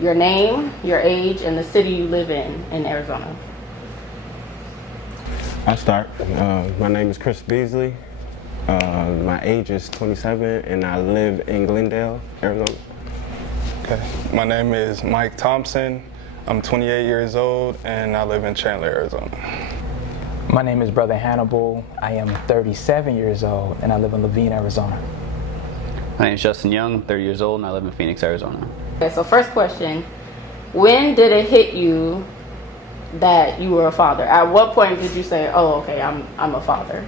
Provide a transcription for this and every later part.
Your name, your age, and the city you live in Arizona. I'll start. My name is Chris Beasley. My age is 27 and I live in Glendale, Arizona. Okay. My name is Mike Thompson. I'm 28 years old and I live in Chandler, Arizona. My name is Brother Hannibal. I am 37 years old and I live in Laveen, Arizona. My name is Justin Young. I'm 30 years old and I live in Phoenix, Arizona. Okay, so first question, when did it hit you that you were a father? At what point did you say, oh, okay, I'm a father?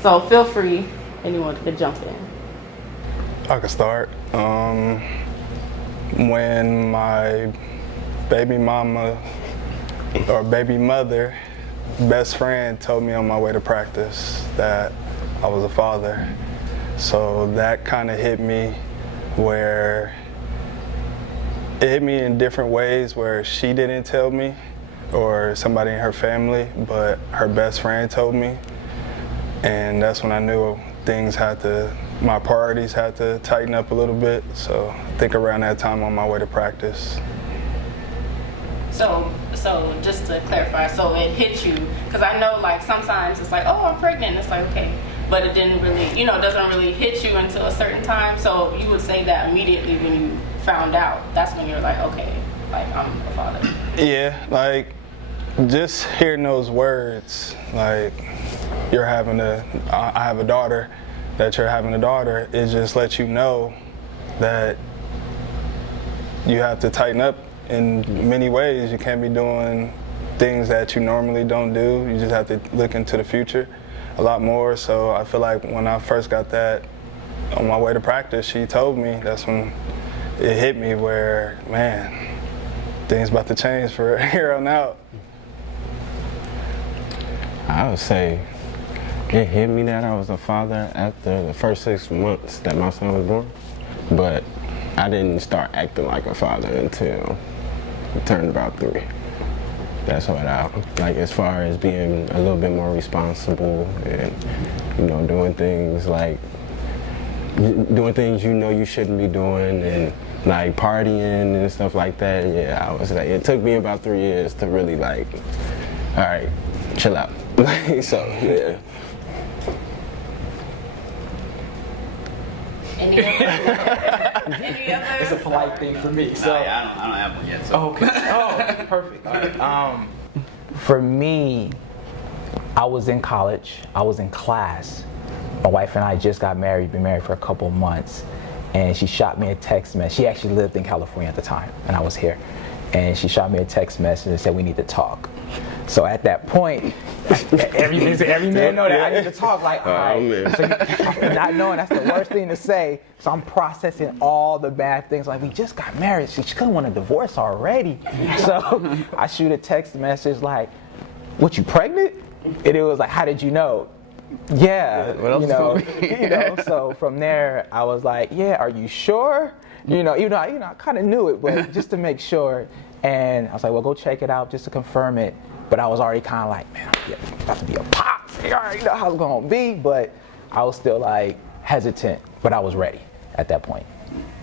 So feel free, anyone to jump in. I could start. When my baby mama or baby mother best friend told me on my way to practice that I was a father. So that kind of hit me where it hit me in different ways where she didn't tell me or somebody in her family, but her best friend told me. And that's when I knew my priorities had to tighten up a little bit. So I think around that time on my way to practice. So just to clarify, so it hit you, because I know like sometimes it's like, oh, I'm pregnant, it's like, okay, but it didn't really, doesn't really hit you until a certain time. So you would say that immediately when you found out, that's when you're like, okay, like I'm a father. Yeah, like just hearing those words, like I have a daughter, that you're having a daughter, it just lets you know that you have to tighten up in many ways. You can't be doing things that you normally don't do. You just have to look into the future a lot more. So I feel like when I first got that on my way to practice, she told me, that's when it hit me where, man, things about to change for here on out. I would say it hit me that I was a father after the first 6 months that my son was born, but I didn't start acting like a father until I turned about 3. That's what I like, as far as being a little bit more responsible and doing things you shouldn't be doing, and like partying and stuff like that. Yeah, I was like, it took me about 3 years to really like, all right, chill out. So yeah. Any other? It's a polite thing for me. So Yeah, I don't have one yet. So. okay. Oh, perfect. All right. For me, I was in college. I was in class. My wife and I just got married. Been married for a couple months, and she shot me a text message. She actually lived in California at the time, and I was here. And she shot me a text message and said, we need to talk. So at that point, every man know that I need to talk. Like, all right. So not knowing that's the worst thing to say. So I'm processing all the bad things. Like, we just got married. She couldn't want a divorce already. So I shoot a text message like, what, you pregnant? And it was like, how did you know? Yeah, So from there, I was like, yeah, are you sure? I kind of knew it, but just to make sure. And I was like, well, go check it out just to confirm it. But I was already kind of like, man, I'm about to be a pop. I already know how it's going to be. But I was still like hesitant, but I was ready at that point.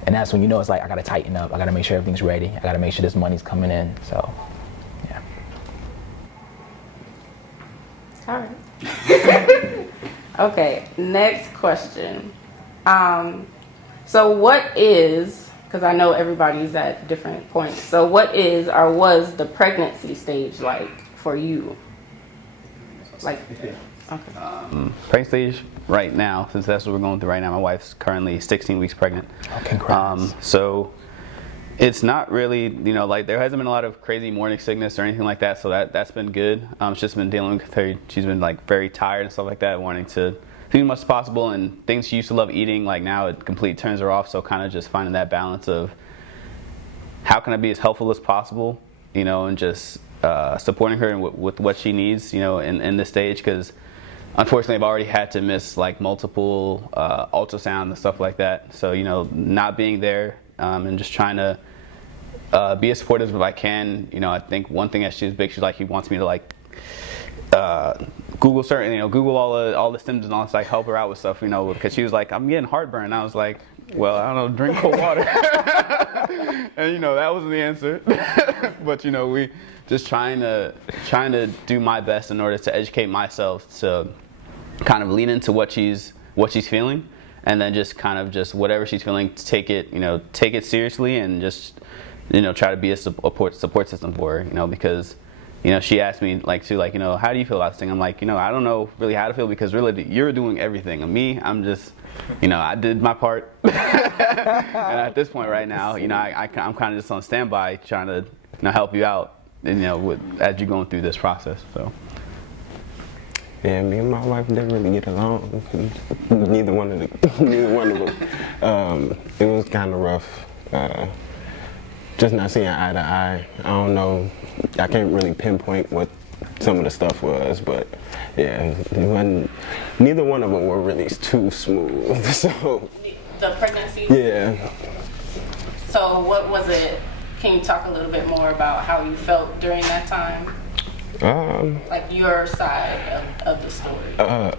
And that's when it's like, I got to tighten up. I got to make sure everything's ready. I got to make sure this money's coming in. So, yeah. All right. Okay, next question. So what is, because I know everybody's at different points, so what is or was the pregnancy stage like for you? Like, okay. Pregnancy stage right now, since that's what we're going through right now, my wife's currently 16 weeks pregnant. Oh, congrats. So it's not really, like there hasn't been a lot of crazy morning sickness or anything like that, so that's been good. She's just been dealing with her, she's been like very tired and stuff like that, wanting to do as much as possible, and things she used to love eating, like now it completely turns her off. So kind of just finding that balance of how can I be as helpful as possible, and just supporting her with what she needs, in this stage, because unfortunately I've already had to miss like multiple ultrasound and stuff like that. So not being there and just trying to be as supportive as I can. I think one thing that she's big, she's like, he wants me to like Google certain, Google all the symptoms and all this, like help her out with stuff, because she was like, I'm getting heartburn. And I was like, well, I don't know, drink cold water. And that wasn't the answer. But we just trying to do my best in order to educate myself to kind of lean into what she's feeling, and then just kind of just whatever she's feeling, take it seriously, and just try to be a support system for her, because she asked me how do you feel about this thing? I'm like, I don't know really how to feel, because really you're doing everything, and me, I'm just I did my part. And at this point right now, I'm kind of just on standby trying to help you out, as you're going through this process. So yeah, me and my wife didn't really get along. Neither one of them. It was kind of rough. Just not seeing eye to eye. I don't know. I can't really pinpoint what some of the stuff was, but yeah, neither one of them were really too smooth. So The pregnancy? yeah. So what was it? Can you talk a little bit more about how you felt during that time? Like your side of the story.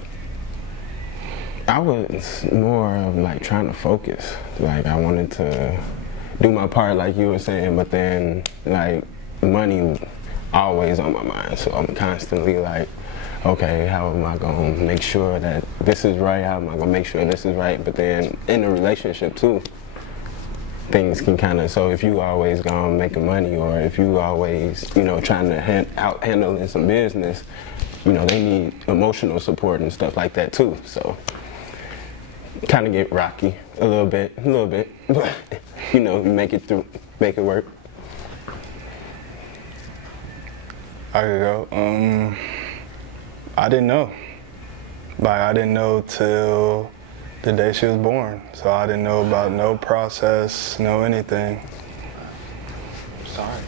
I was more of like trying to focus. Like I wanted to do my part, like you were saying, but then like money always on my mind. So I'm constantly like, okay, how am I gonna make sure that this is right? How am I gonna make sure this is right? But then in a relationship too, things can kind of, so if you always gonna make money, or if you always, trying to handling some business, they need emotional support and stuff like that too. So kind of get rocky a little bit, but you make it through, make it work. I could go. I didn't know. Like, I didn't know till the day she was born. So I didn't know about no process, no anything. Sorry.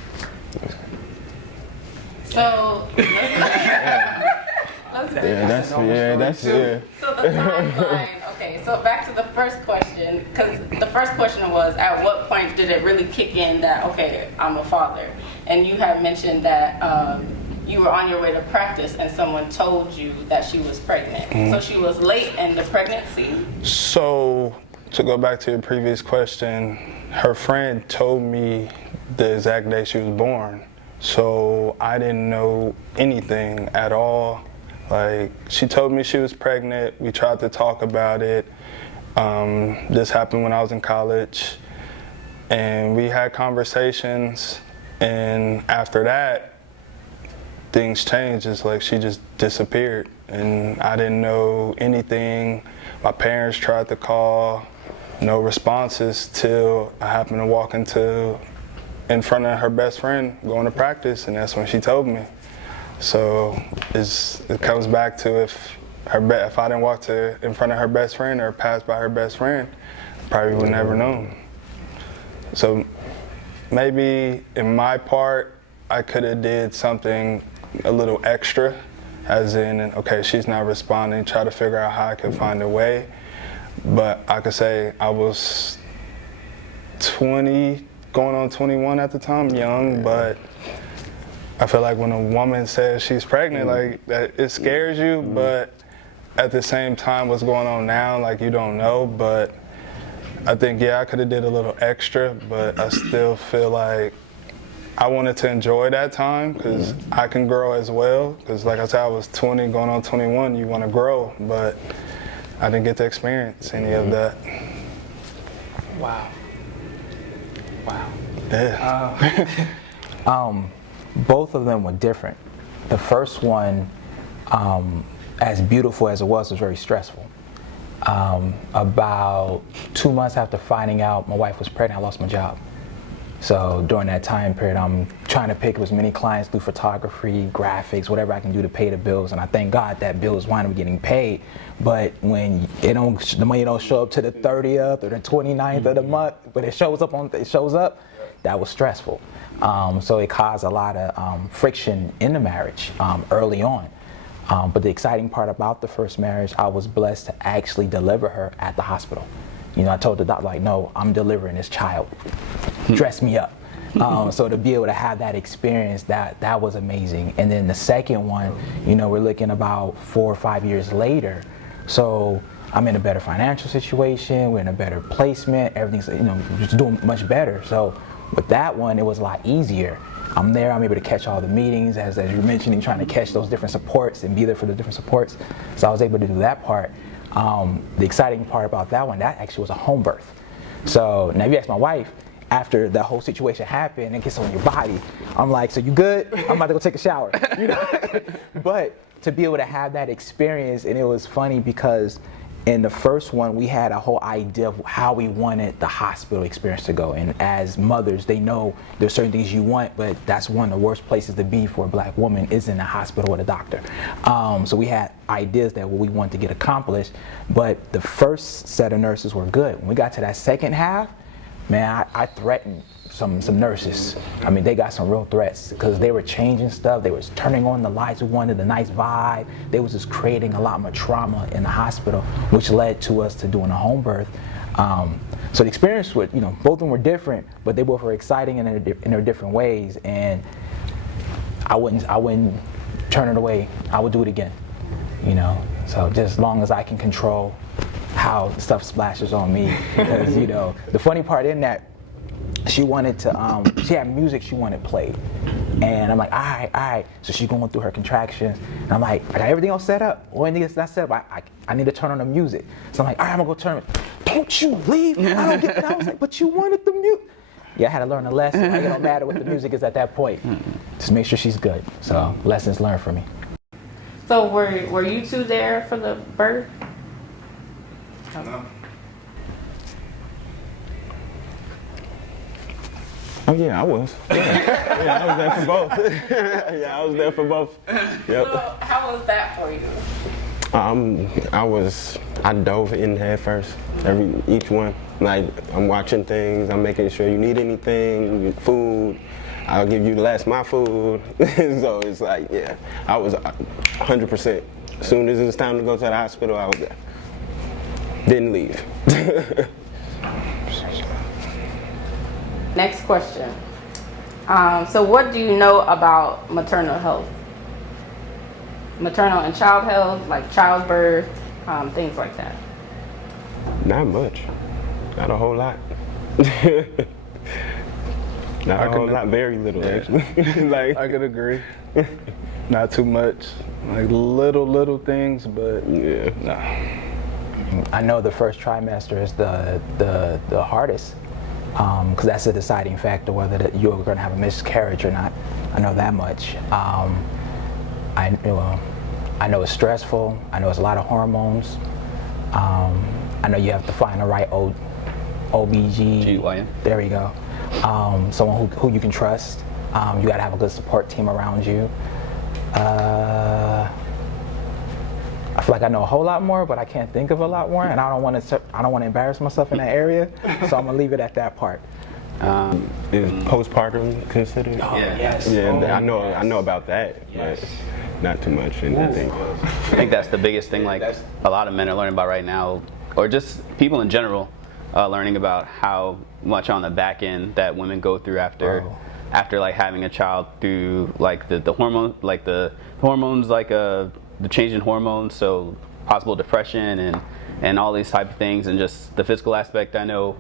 So let's That's So the timeline, okay, so back to the first question, because the first question was, at what point did it really kick in that, okay, I'm a father? And you had mentioned that you were on your way to practice and someone told you that she was pregnant. Mm-hmm. So she was late in the pregnancy? So, to go back to your previous question, her friend told me the exact day she was born. So I didn't know anything at all. Like, she told me she was pregnant. We tried to talk about it. This happened when I was in college. And we had conversations. And after that, things changed. It's like she just disappeared. And I didn't know anything. My parents tried to call. No responses till I happened to walk in front of her best friend going to practice. And that's when she told me. So it comes back to if I didn't walk in front of her best friend or pass by her best friend, I probably would never known. So maybe in my part, I could have did something a little extra, as in, okay, she's not responding, try to figure out how I could find a way. But I could say I was 20, going on 21 at the time, young, but I feel like when a woman says she's pregnant, like that, it scares you, but at the same time, what's going on now, like you don't know. But I think, yeah, I could have did a little extra, but I still feel like I wanted to enjoy that time because I can grow as well. Because like I said, I was 20 going on 21, you want to grow, but I didn't get to experience any of that. Wow. Yeah. Both of them were different. The first one, as beautiful as it was very stressful. About 2 months after finding out my wife was pregnant, I lost my job. So during that time period, I'm trying to pick up as many clients through photography, graphics, whatever I can do to pay the bills. And I thank God that bills wind up getting paid. But when the money don't show up to the 30th or the 29th of the month, but it shows up, that was stressful. So it caused a lot of friction in the marriage early on. But the exciting part about the first marriage, I was blessed to actually deliver her at the hospital. I told the doctor, like, no, I'm delivering this child. Dress me up. So to be able to have that experience, that was amazing. And then the second one, you know, we're looking about 4 or 5 years later. So I'm in a better financial situation, we're in a better placement, everything's, you know, just doing much better. So with that one, it was a lot easier. I'm there, I'm able to catch all the meetings, as you're mentioning, trying to catch those different supports and be there for the different supports. So I was able to do that part. The exciting part about that one, that actually was a home birth. So now if you ask my wife, after the whole situation happened and gets on your body, I'm like, so you good? I'm about to go take a shower, you know? But to be able to have that experience, and it was funny because in the first one, we had a whole idea of how we wanted the hospital experience to go. And as mothers, they know there's certain things you want, but that's one of the worst places to be for a black woman is in a hospital with a doctor. So we had ideas that we wanted to get accomplished, but the first set of nurses were good. When we got to that second half, man, I threatened some nurses. I mean, they got some real threats because they were changing stuff. They was turning on the lights. We wanted a nice vibe. They was just creating a lot more trauma in the hospital, which led to us to doing a home birth. So the experience with, you know, both of them were different, but they both were exciting in their different ways. And I wouldn't turn it away. I would do it again, you know. So just as long as I can control how stuff splashes on me, because, you know, the funny part in that, she wanted to, she had music she wanted played. And I'm like, all right. So she's going through her contractions. And I'm like, I got everything else set up. Only thing that's not set up, I need to turn on the music. So I'm like, all right, I'm gonna go turn it. Don't you leave. I don't get that. I was like, but you wanted the music. Yeah, I had to learn a lesson. It don't matter what the music is at that point. Just make sure she's good. So lessons learned for me. So were you two there for the birth? No. Oh yeah, I was. Yeah, I was there for both. Yeah, I was there for both. Yep. So how was that for you? I dove in head first. Each one. Like, I'm watching things. I'm making sure you need anything, food. I'll give you my food. So it's like, yeah, I was 100%. As soon as it was time to go to the hospital, I was there. Didn't leave. Next question. So what do you know about maternal health? Maternal and child health, like childbirth, things like that. Not much. Not a whole lot. Not a whole lot, very little actually. Like, I could agree. Not too much. Like little things, but yeah. Nah. I know the first trimester is the hardest, because that's a deciding factor whether you're going to have a miscarriage or not. I know that much. I know it's stressful. I know it's a lot of hormones. I know you have to find the right OBG. GYN. There we go. Someone who you can trust. You got to have a good support team around you. I feel like I know a whole lot more, but I can't think of a lot more, and I don't want to embarrass myself in that area. So I'm gonna leave it at that part. Is postpartum considered? Oh, Yeah. Yes. Yeah, Oh, I know. yes. I know about that, Yes. but not too much. And I think I think that's the biggest thing, like a lot of men are learning about right now, or just people in general, learning about how much on the back end that women go through after like having a child, through like the hormones, like the change in hormones, so possible depression and all these type of things, and just the physical aspect. I know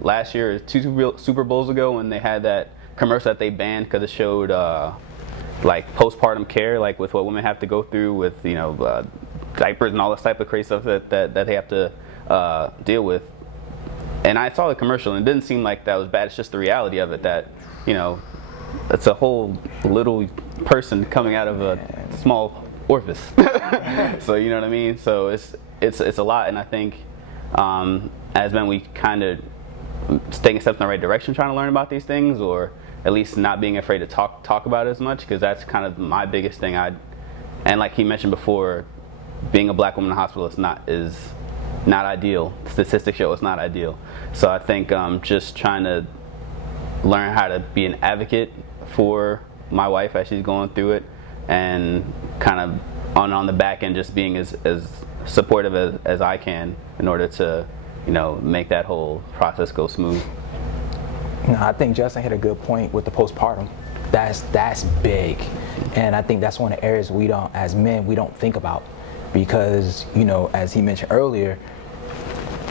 last year, 2 Super Bowls ago, when they had that commercial that they banned because it showed like postpartum care, like with what women have to go through with, you know, diapers and all this type of crazy stuff that they have to deal with. And I saw the commercial and it didn't seem like that was bad. It's just the reality of it, that, you know, it's a whole little person coming out of a small orifice. So you know what I mean? So it's a lot, and I think as men, we kind of taking steps in the right direction, trying to learn about these things, or at least not being afraid to talk about it as much, because that's kind of my biggest thing. And like he mentioned before, being a black woman in the hospital is not ideal. Statistics show it's not ideal. So I think just trying to learn how to be an advocate for my wife as she's going through it, and kind of on the back end just being as supportive as I can in order to, you know, make that whole process go smooth. No, I think Justin hit a good point with the postpartum. That's big, and I think that's one of the areas we don't, as men, we don't think about, because as he mentioned earlier,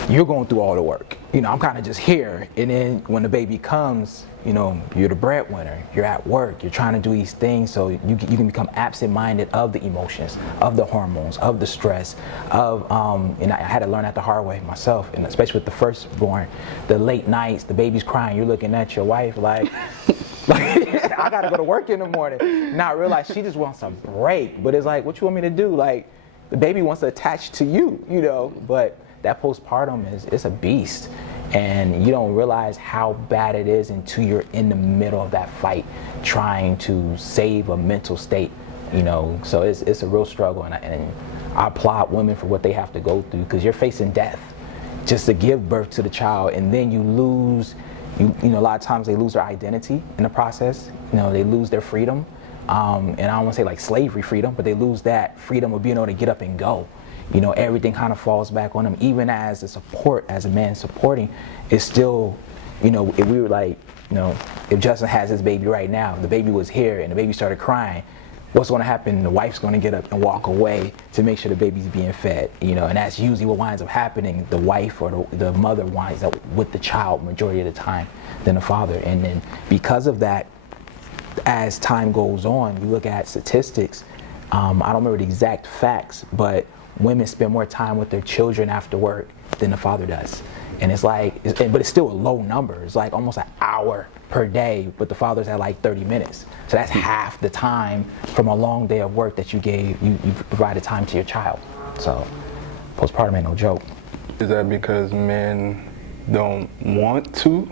you're going through all the work. I'm kind of just here, and then when the baby comes, you're the breadwinner. You're at work. You're trying to do these things, so you can become absent-minded of the emotions, of the hormones, of the stress, and I had to learn that the hard way myself, and especially with the firstborn, the late nights, the baby's crying, you're looking at your wife like. I gotta go to work in the morning. Now I realize she just wants a break, but it's like, what you want me to do? Like, the baby wants to attach to you, but that postpartum it's a beast, and you don't realize how bad it is until you're in the middle of that fight trying to save a mental state, so it's a real struggle, and I applaud women for what they have to go through, because you're facing death just to give birth to the child, and then you lose a lot of times they lose their identity in the process. They lose their freedom, and I don't want to say like slavery freedom, but they lose that freedom of being able to get up and go. Everything kind of falls back on them. Even as a support, as a man supporting, it's still, if we were like, if Justin has his baby right now, the baby was here and the baby started crying, what's going to happen? The wife's going to get up and walk away to make sure the baby's being fed, and that's usually what winds up happening. The wife or the mother winds up with the child majority of the time than the father. And then because of that, as time goes on, you look at statistics, I don't remember the exact facts, but women spend more time with their children after work than the father does. And it's like, but it's still a low number. It's like almost an hour per day, but the father's at like 30 minutes. So that's half the time from a long day of work that you provided time to your child. So postpartum ain't no joke. Is that because men don't want to?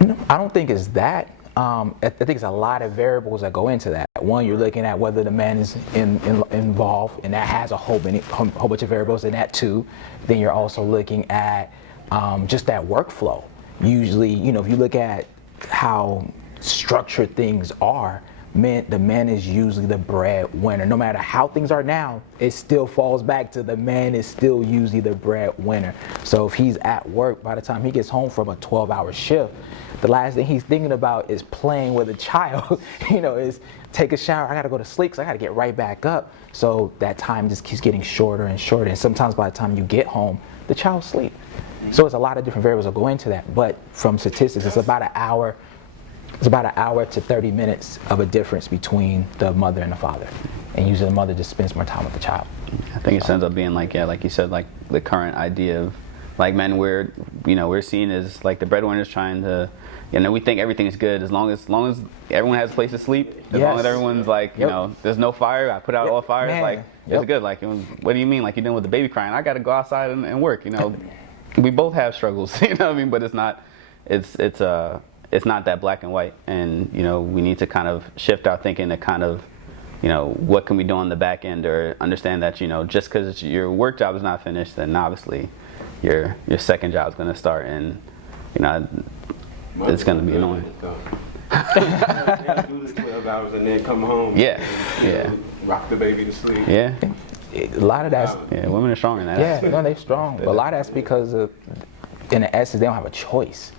No, I don't think it's that. I think it's a lot of variables that go into that. One, you're looking at whether the man is involved, and that has a whole bunch of variables in that too. Then you're also looking at just that workflow. Usually, if you look at how structured things are, the man is usually the breadwinner. No matter how things are now, it still falls back to the man is still usually the breadwinner. So if he's at work, by the time he gets home from a 12-hour shift, the last thing he's thinking about is playing with a child, is take a shower, I gotta go to sleep because I gotta get right back up. So that time just keeps getting shorter and shorter, and sometimes by the time you get home, the child's asleep. So it's a lot of different variables that go into that, but from statistics, it's about an hour to 30 minutes of a difference between the mother and the father. And usually the mother just spends more time with the child. I think it ends up being like, like you said, like the current idea of like men we're seen as like the breadwinners trying to, we think everything is good as long as everyone has a place to sleep, as long as everyone's like, there's no fire, I put out all fires, man. Like it's good. Like, what do you mean? Like you're dealing with the baby crying, I got to go outside and work, we both have struggles, but it's not that black and white, and we need to kind of shift our thinking to kind of what can we do on the back end, or understand that just because your work job is not finished, then obviously your second job is going to start, and it's going to be annoying. Do the 12 hours and then come home. Yeah. Rock the baby to sleep. Yeah. A lot of that's women are strong in that. Yeah, no, they're strong. But a lot of that's because in the essence, they don't have a choice.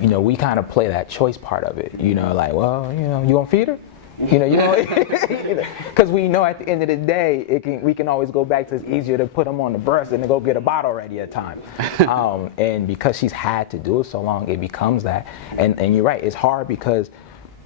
We kind of play that choice part of it. Like, well, you gonna feed her? Because we know at the end of the day, we can always go back to it's easier to put them on the breast than to go get a bottle ready at time. And because she's had to do it so long, it becomes that. And you're right, it's hard because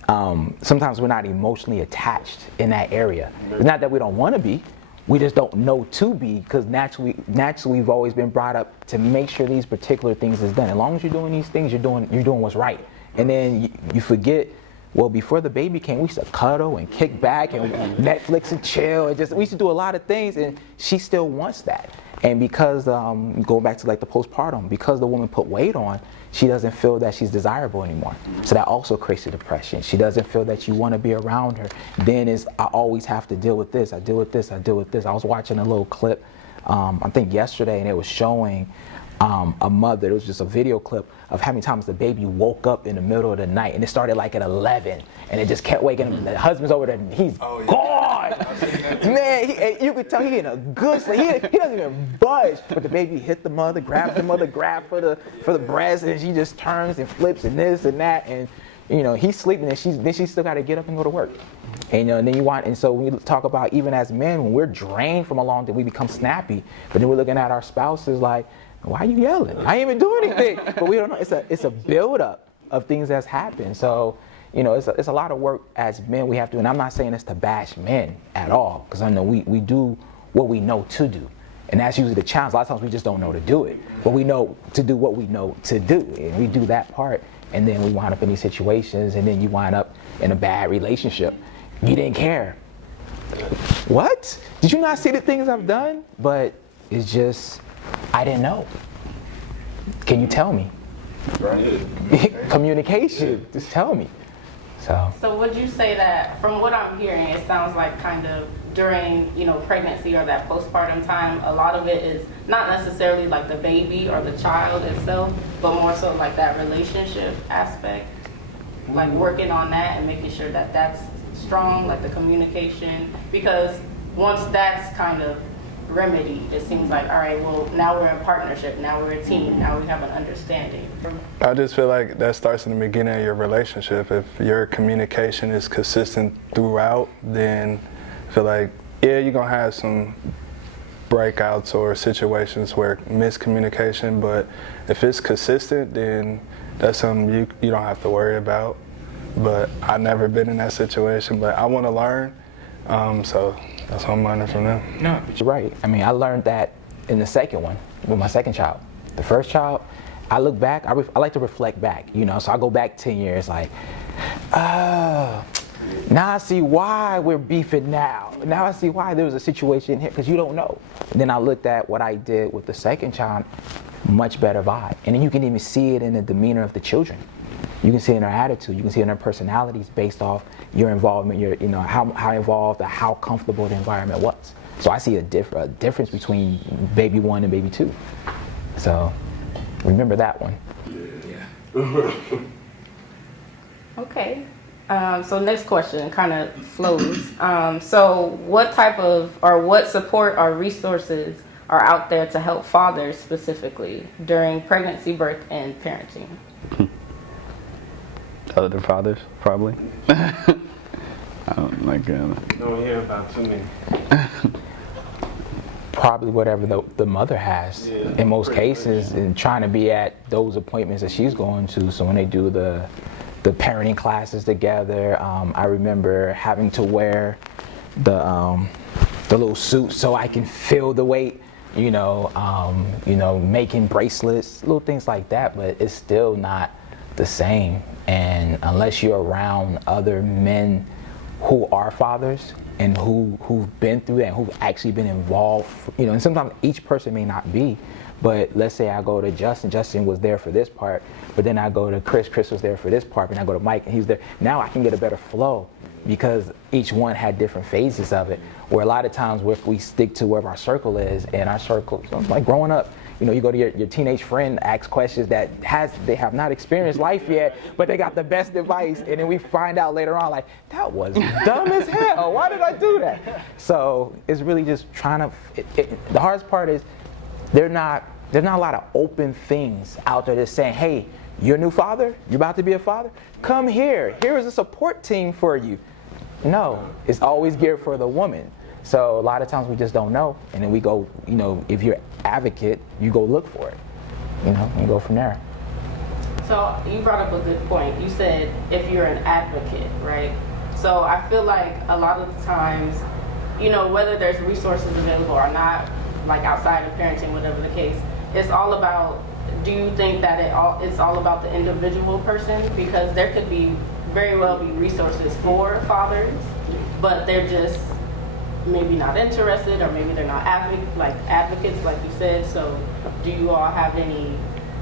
sometimes we're not emotionally attached in that area. It's not that we don't want to be. We just don't know to be, because naturally we've always been brought up to make sure these particular things is done. As long as you're doing these things, you're doing what's right. And then you forget, well, before the baby came, we used to cuddle and kick back and Netflix and chill, and we used to do a lot of things, and she still wants that. And because, going back to like the postpartum, because the woman put weight on, she doesn't feel that she's desirable anymore. So that also creates a depression. She doesn't feel that you want to be around her. Then I always have to deal with this, I deal with this, I deal with this. I was watching a little clip, I think yesterday, and it was showing a mother. It was just a video clip of how many times the baby woke up in the middle of the night, and it started like at 11, and it just kept waking him. The husband's over there, and he's gone. Man, you could tell he in a good sleep. He doesn't even budge. But the baby hit the mother, grabs the mother, grab for the breast, and she just turns and flips and this and that, and he's sleeping, and she's still got to get up and go to work. And, and then and so when we talk about even as men, when we're drained from a long day, we become snappy. But then we're looking at our spouses like, why are you yelling? I ain't even do anything. But we don't know. It's a buildup of things that's happened. So, it's a lot of work as men we have to do. And I'm not saying this to bash men at all, because I know we do what we know to do. And that's usually the challenge. A lot of times we just don't know to do it. But we know to do what we know to do. And we do that part. And then we wind up in these situations, and then you wind up in a bad relationship. You didn't care. What? Did you not see the things I've done? But it's just, I didn't know. Can you tell me? Right. Communication. Just tell me. So would you say that, from what I'm hearing, it sounds like kind of during, pregnancy or that postpartum time, a lot of it is not necessarily like the baby or the child itself, but more so like that relationship aspect, like working on that and making sure that that's strong, like the communication, because once that's kind of remedied, it seems like, all right, well, now we're in partnership, now we're a team, now we have an understanding. I just feel like that starts in the beginning of your relationship. If your communication is consistent throughout, then I feel like, yeah, you're gonna have some breakouts or situations where miscommunication, but if it's consistent, then that's something you don't have to worry about. But I've never been in that situation, but I want to learn, so that's what I'm learning from them. No, but you're right. I mean, I learned that in the second one, with my second child. The first child, I look back, I like to reflect back, so I go back 10 years like, now I see why we're beefing now. Now I see why there was a situation here, because you don't know. And then I looked at what I did with the second child, much better vibe. And then you can even see it in the demeanor of the children. You can see it in their attitude, you can see it in their personalities based off your involvement, how involved or how comfortable the environment was. So I see a difference between baby one and baby two. So remember that one. Yeah. Okay. So next question kind of flows. So what type of, or what support or resources are out there to help fathers specifically during pregnancy, birth, and parenting? Other fathers, probably. Oh my God. Don't hear about too many. Probably whatever the mother has, in most cases, and trying to be at those appointments that she's going to. So when they do the parenting classes together, I remember having to wear the little suit so I can feel the weight. Making bracelets, little things like that, but it's still not the same. And unless you're around other men who are fathers and who've been through that and who've actually been involved, and sometimes each person may not be, but let's say I go to Justin was there for this part, but then I go to Chris was there for this part, and I go to Mike and he's there. Now I can get a better flow because each one had different phases of it, where a lot of times we stick to where our circle is, and our circle, like growing up, you go to your teenage friend, ask questions that they have not experienced life yet, but they got the best advice, and then we find out later on, like, that was dumb as hell. Why did I do that? So it's really just trying to. The hardest part is there's not a lot of open things out there that's saying, hey, you're a new father, you're about to be a father, come here. Here is a support team for you. No, it's always geared for the woman. So a lot of times we just don't know, and then we go, if you're an advocate, you go look for it, and go from there. So you brought up a good point. You said if you're an advocate, right? So I feel like a lot of the times, whether there's resources available or not, like outside of parenting, whatever the case, it's all about, do you think that it's all about the individual person? Because there could very well be resources for fathers, but they're just maybe not interested, or maybe they're not advocates, like you said. So do you all have any,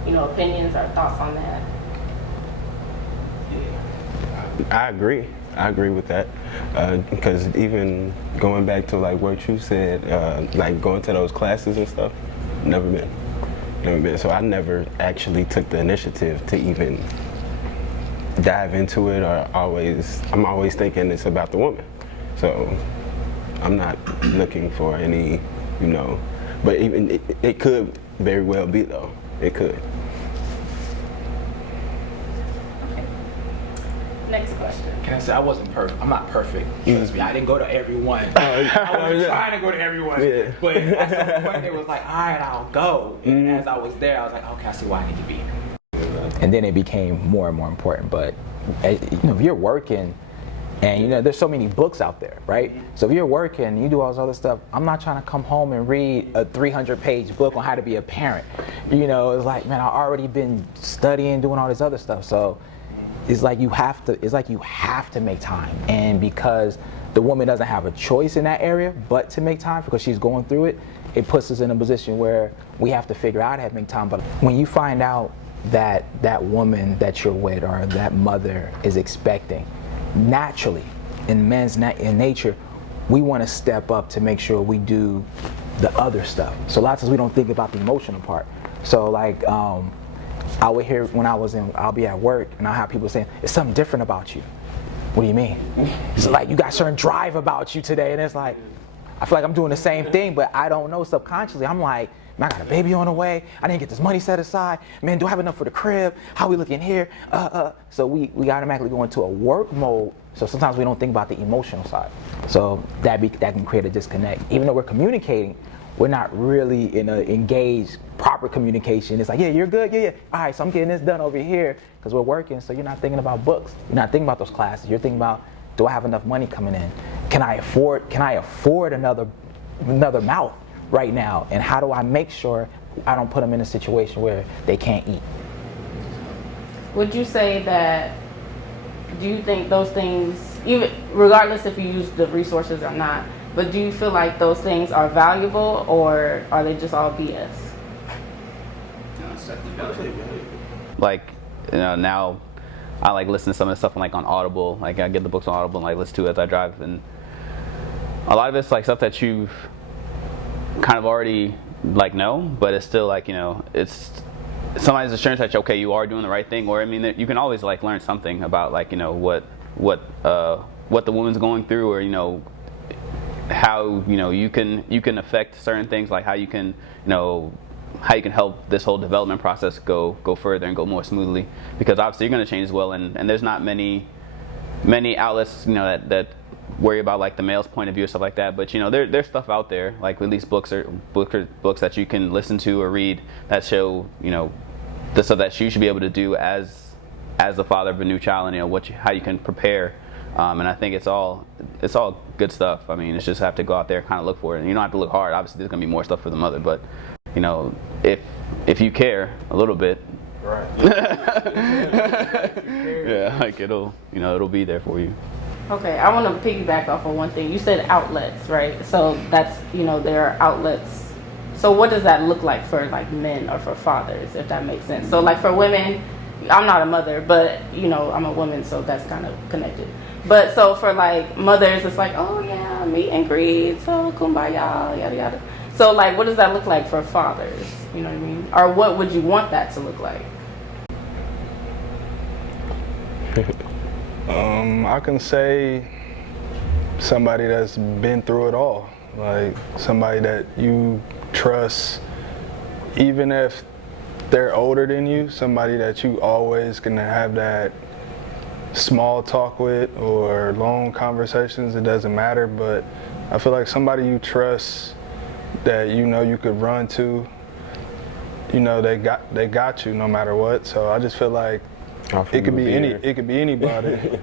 opinions or thoughts on that? I agree with that, because even going back to like what you said, like going to those classes and stuff, never been. You know what I mean? So I never actually took the initiative to even dive into it, or I'm always thinking it's about the woman. So I'm not looking for any, you know, but even it could very well be though. It could. Next question. Can I say I wasn't perfect? I'm not perfect. Trust me, I didn't go to everyone. I wasn't trying to go to everyone. Yeah. But at some point, it was like, all right, I'll go. And as I was there, I was like, okay, I see why I need to be here. And then it became more and more important. But you know, if you're working, and you know, there's so many books out there, right? So if you're working and you do all this other stuff, I'm not trying to come home and read a 300-page book on how to be a parent. You know, it's like, man, I've already been studying, doing all this other stuff. So it's like you have to make time. And because the woman doesn't have a choice in that area but to make time because she's going through it, it puts us in a position where we have to figure out how to make time. But when you find out that that woman that you're with or that mother is expecting, naturally, in in nature, we want to step up to make sure we do the other stuff. So lots of times we don't think about the emotional part. So like, I would hear when I'll be at work and I'll have people saying, "It's something different about you." What do you mean? It's like you got a certain drive about you today, and it's like, I feel like I'm doing the same thing, but I don't know subconsciously. I'm like, man, I got a baby on the way. I didn't get this money set aside. Man, do I have enough for the crib? How we looking here? So we automatically go into a work mode. So sometimes we don't think about the emotional side. So that can create a disconnect. Even though we're communicating, we're not really in an engaged, proper communication. It's like, yeah, you're good, yeah. All right, so I'm getting this done over here because we're working. So you're not thinking about books. You're not thinking about those classes. You're thinking about, do I have enough money coming in? Can I afford another mouth right now? And how do I make sure I don't put them in a situation where they can't eat? Would you say that, do you think those things, even regardless if you use the resources or not, but do you feel like those things are valuable or are they just all BS? Like, you know, now I like listen to some of the stuff on Audible. Like I get the books on Audible and like listen to it as I drive, and a lot of it's like stuff that you've kind of already like know, but it's still like, you know, it's somebody's assurance that okay, you are doing the right thing. Or I mean, you can always like learn something about like, you know, what the woman's going through, or you know, how, you know, you can affect certain things, like how you can, you know, how you can help this whole development process go further and go more smoothly, because obviously you're going to change as well, and there's not many outlets, you know, that worry about like the male's point of view or stuff like that. But you know, there's stuff out there, like at least books that you can listen to or read that show, you know, the stuff that you should be able to do as the father of a new child, and you know how you can prepare. And I think it's all good stuff. I mean, it's just have to go out there and kind of look for it. And you don't have to look hard. Obviously, there's gonna be more stuff for the mother, but you know, if you care a little bit, Right. yeah, like it'll be there for you. Okay, I want to piggyback off of one thing. You said outlets, right? So that's, you know, there are outlets. So what does that look like for like men or for fathers, if that makes sense? So like for women, I'm not a mother, but you know, I'm a woman, so that's kind of connected. But so for like mothers, it's like, oh yeah, meet and greet, so kumbaya, yada yada. So like, what does that look like for fathers? You know what I mean? Or what would you want that to look like? I can say somebody that's been through it all, like somebody that you trust, even if they're older than you, somebody that you always gonna have that small talk with or long conversations, it doesn't matter, but I feel like somebody you trust that you know you could run to, you know, they got you no matter what. So I just feel like it could be anybody,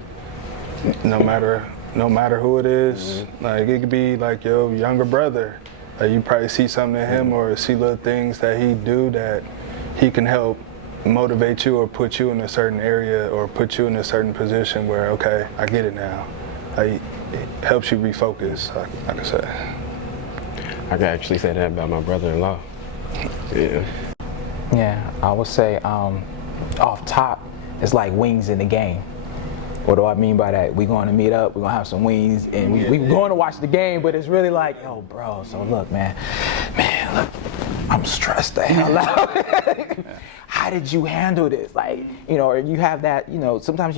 no matter who it is. Mm-hmm. Like it could be like your younger brother. Like you probably see something in him or see little things that he do that he can help motivate you or put you in a certain area or put you in a certain position where, okay, I get it now. Like, it helps you refocus, I can say. I can actually say that about my brother-in-law. Yeah. Yeah, I would say off top, it's like wings in the game. What do I mean by that? We're going to meet up, we're going to have some wings, and we're going to watch the game, but it's really like, yo, bro, so look, man, look, I'm stressed the hell out. How did you handle this? Like, you know, or you have that, you know, sometimes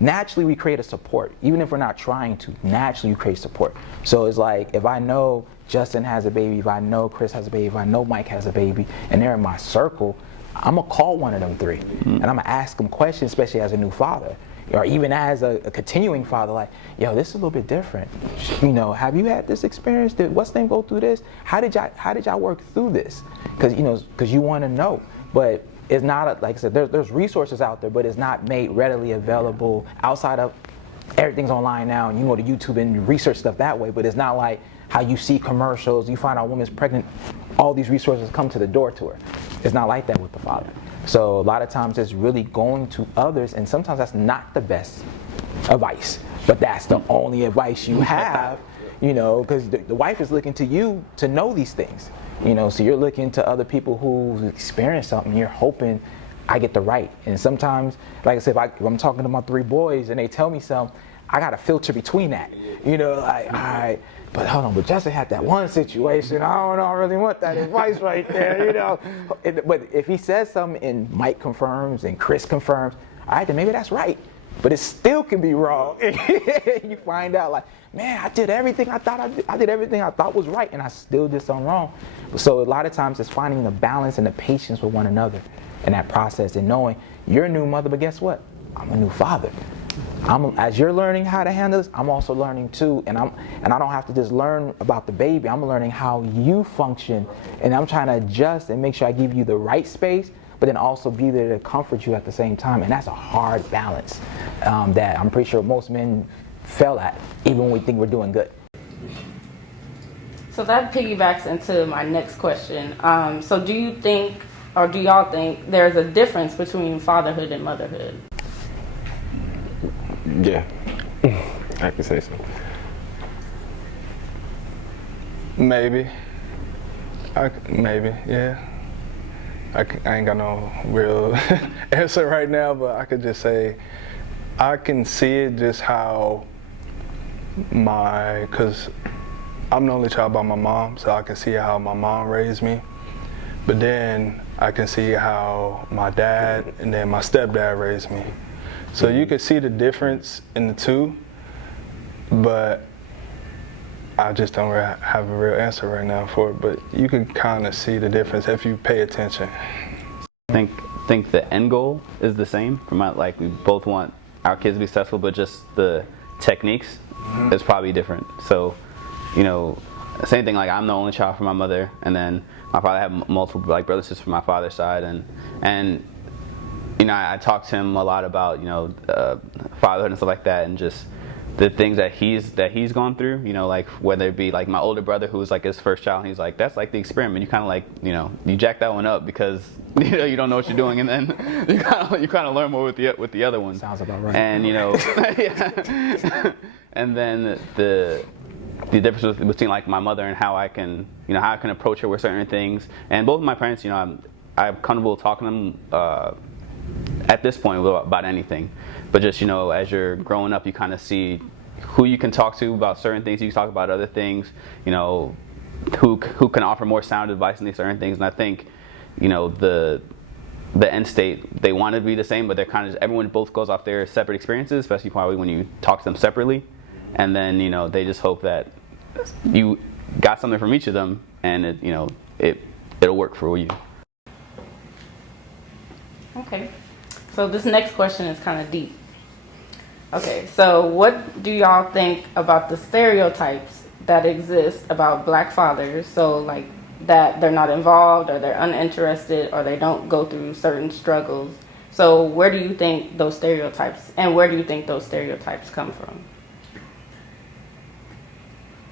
naturally we create a support. Even if we're not trying to, naturally you create support. So it's like, if I know Justin has a baby, if I know Chris has a baby, if I know Mike has a baby, and they're in my circle, I'm gonna call one of them three. And I'm gonna ask them questions, especially as a new father. Or even as a continuing father, like, yo, this is a little bit different. You know, have you had this experience? Did what's name go through this? How did y'all work through this? Because you want to know. But it's not, like I said, there's resources out there, but it's not made readily available outside of, everything's online now, and you go to YouTube and research stuff that way. But it's not like how you see commercials, you find out a woman's pregnant, all these resources come to the door to her. It's not like that with the father. So a lot of times it's really going to others, and sometimes that's not the best advice, but that's the only advice you have, you know, because the wife is looking to you to know these things, you know, so you're looking to other people who experience something, you're hoping I get the right. And sometimes, like I said, if I'm talking to my 3 boys and they tell me something, I got to filter between that, you know, like, all right, but hold on, but Justin had that one situation, I don't know, I really want that advice right there, you know. But if he says something and Mike confirms and Chris confirms, all right, then maybe that's right. But it still can be wrong. You find out like, man, I did everything I thought I did everything I thought was right, and I still did something wrong. So a lot of times it's finding the balance and the patience with one another in that process, and knowing you're a new mother, but guess what? I'm a new father. As you're learning how to handle this, I'm also learning too, and I don't have to just learn about the baby. I'm learning how you function, and I'm trying to adjust and make sure I give you the right space, but then also be there to comfort you at the same time. And that's a hard balance that I'm pretty sure most men fail at, even when we think we're doing good. So that piggybacks into my next question. So do you think, or do y'all think there's a difference between fatherhood and motherhood? Yeah, I can say so. Maybe. Maybe, yeah. I ain't got no real answer right now, but I could just say I can see it just how because I'm the only child by my mom, so I can see how my mom raised me. But then I can see how my dad and then my stepdad raised me. So you can see the difference in the two, but I just don't have a real answer right now for it. But you can kind of see the difference if you pay attention. I think the end goal is the same. Like we both want our kids to be successful, but just the techniques is probably different. So, you know, same thing. Like I'm the only child from my mother, and then my father had multiple like brothers and sisters from my father's side, and you know, I talked to him a lot about, you know, fatherhood and stuff like that, and just the things that he's gone through, you know, like whether it be like my older brother who was like his first child, and he's like, that's like the experiment. You kind of like, you know, you jack that one up because you know you don't know what you're doing, and then you kind of learn more with the other one. Sounds about right. And you know, yeah. And then the difference between like my mother and how I can approach her with certain things. And both of my parents, you know, I'm comfortable talking to them at this point about anything, but just, you know, as you're growing up, you kind of see who you can talk to about certain things, you can talk about other things, you know, who can offer more sound advice in these certain things. And I think, you know, the end state, they want to be the same, but they're kind of just, everyone both goes off their separate experiences, especially probably when you talk to them separately, and then, you know, they just hope that you got something from each of them, and it, you know, it'll work for you. Okay, so this next question is kind of deep. Okay, so what do y'all think about the stereotypes that exist about black fathers? So like that they're not involved, or they're uninterested, or they don't go through certain struggles. So where do you think those stereotypes, and where do you think those stereotypes come from?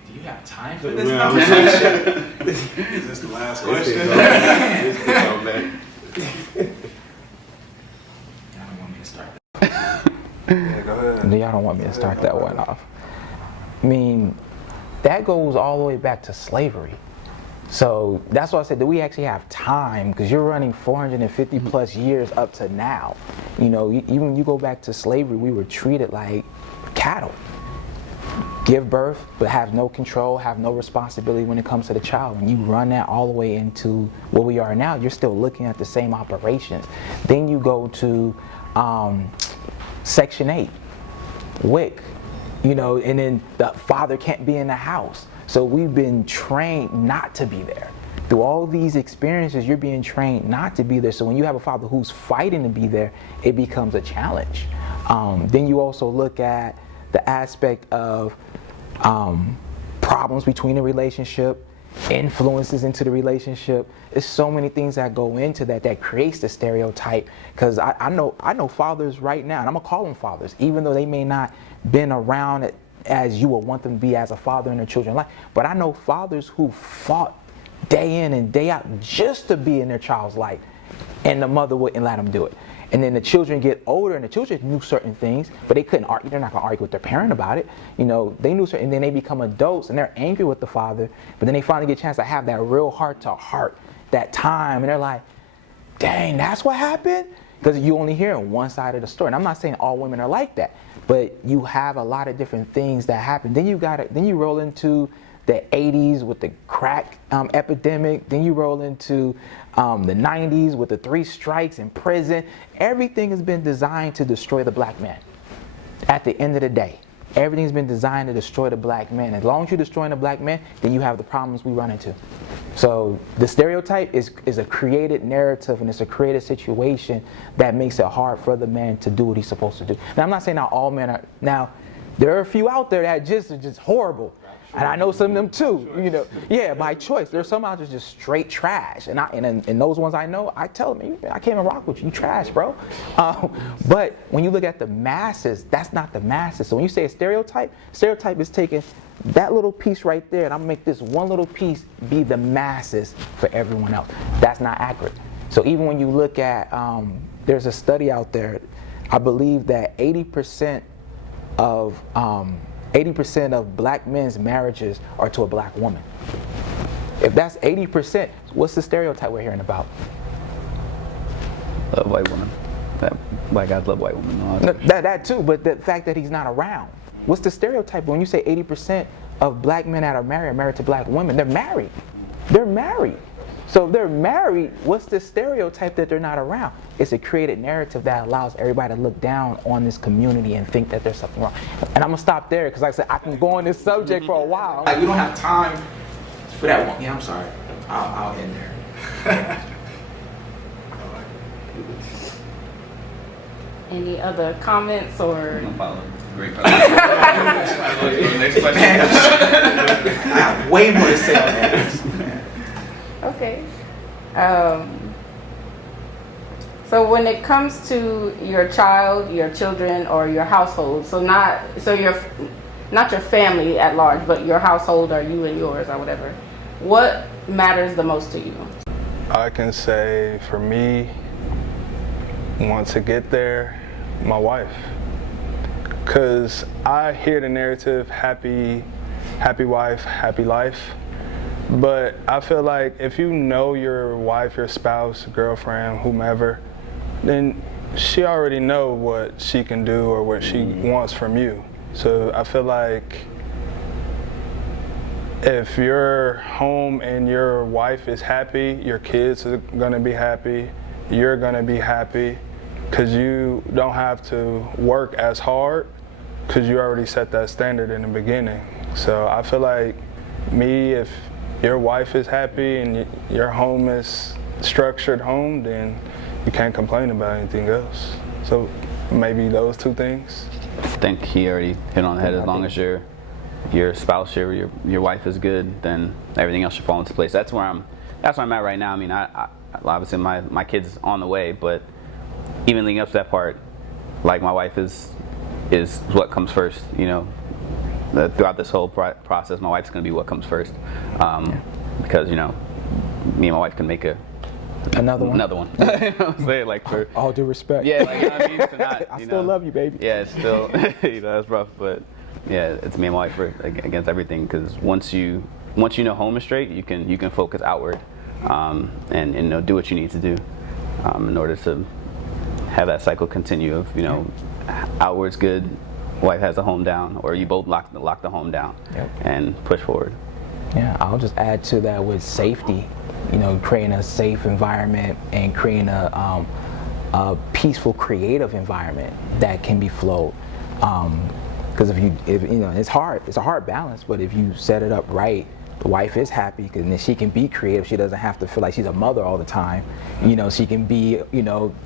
Do you have time for this conversation? Is this the last question? Yeah, go ahead. Y'all don't want me to start that one off. I mean, that goes all the way back to slavery. So that's why I said, do we actually have time? Because you're running 450 plus years up to now. You know, even when you go back to slavery, we were treated like cattle. give birth, but have no control, have no responsibility when it comes to the child. When you run that all the way into where we are now, you're still looking at the same operations. Then you go to Section 8, WIC, you know, and then the father can't be in the house. So we've been trained not to be there. Through all these experiences, you're being trained not to be there. So when you have a father who's fighting to be there, it becomes a challenge. Then you also look at the aspect of problems between the relationship, influences into the relationship. There's so many things that go into that creates the stereotype. Because I know fathers right now, and I'm gonna call them fathers, even though they may not been around as you would want them to be as a father in their children's life. But I know fathers who fought day in and day out just to be in their child's life, and the mother wouldn't let them do it. And then the children get older, and the children knew certain things, but they couldn't argue. They're not going to argue with their parent about it. You know, they knew certain, and then they become adults, and they're angry with the father. But then they finally get a chance to have that real heart-to-heart, that time, and they're like, "Dang, that's what happened." Because you only hear one side of the story. And I'm not saying all women are like that, but you have a lot of different things that happen. Then you roll into the 80s with the crack epidemic. Then you roll into the 90s with the 3 strikes in prison. Everything has been designed to destroy the black man. At the end of the day, everything's been designed to destroy the black man. As long as you're destroying the black man, then you have the problems we run into. So the stereotype is a created narrative, and it's a created situation that makes it hard for the man to do what he's supposed to do. Now, I'm not saying now all men are. Now, there are a few out there that are just horrible. And I know some of them too, you know. Yeah, by choice. There's some out there just straight trash. And those ones I know, I tell them, I can't even rock with you. You trash, bro. But when you look at the masses, that's not the masses. So when you say a stereotype is taking that little piece right there, and I'm gonna make this one little piece be the masses for everyone else. That's not accurate. So even when you look at, there's a study out there, I believe that 80% of black men's marriages are to a black woman. If that's 80%, what's the stereotype we're hearing about? Love white women. That black guys love white women. No, that too, but the fact that he's not around. What's the stereotype when you say 80% of black men that are married to black women? They're married. They're married. So if they're married, what's the stereotype that they're not around? It's a created narrative that allows everybody to look down on this community and think that there's something wrong. And I'm gonna stop there because, like I said, I can go on this subject for a while. Like, we don't have time for that one. Yeah, I'm sorry. I'll end there. Any other comments or? Great question. Next question. I have way more to say on that. Okay. So when it comes to your child, your children, or your household, not your family at large, but your household or you and yours or whatever, what matters the most to you? I can say for me, once to get there, my wife. Because I hear the narrative, happy wife, happy life. But I feel like if you know your wife, your spouse, girlfriend, whomever, then she already know what she can do or what she wants from you. So I feel like if you're home and your wife is happy, your kids are gonna be happy, you're gonna be happy, because you don't have to work as hard because you already set that standard in the beginning. So I feel like if your wife is happy and your home is structured home, then you can't complain about anything else. So maybe those two things. I think he already hit on the head. As long as your spouse, your wife is good, then everything else should fall into place. That's where I'm at right now. I mean, I obviously my kid's on the way, but even leading up to that part, like my wife is what comes first. You know, throughout this whole process, my wife's going to be what comes first, because me and my wife can make another one. You know what I'm saying? Like, for all due respect. Yeah, like, you know what I mean? So not, I still love you, baby. Yeah, it's still that's rough, but yeah, it's me and my wife against everything. Because once you know home is straight, you can focus outward, and do what you need to do, in order to have that cycle continue of outward's good, wife has the home down, or you both lock the home down and push forward. Yeah, I'll just add to that with safety, creating a safe environment and creating a peaceful, creative environment that can be flowed. Because if it's hard, it's a hard balance, but if you set it up right, the wife is happy because then she can be creative. She doesn't have to feel like she's a mother all the time. She can be,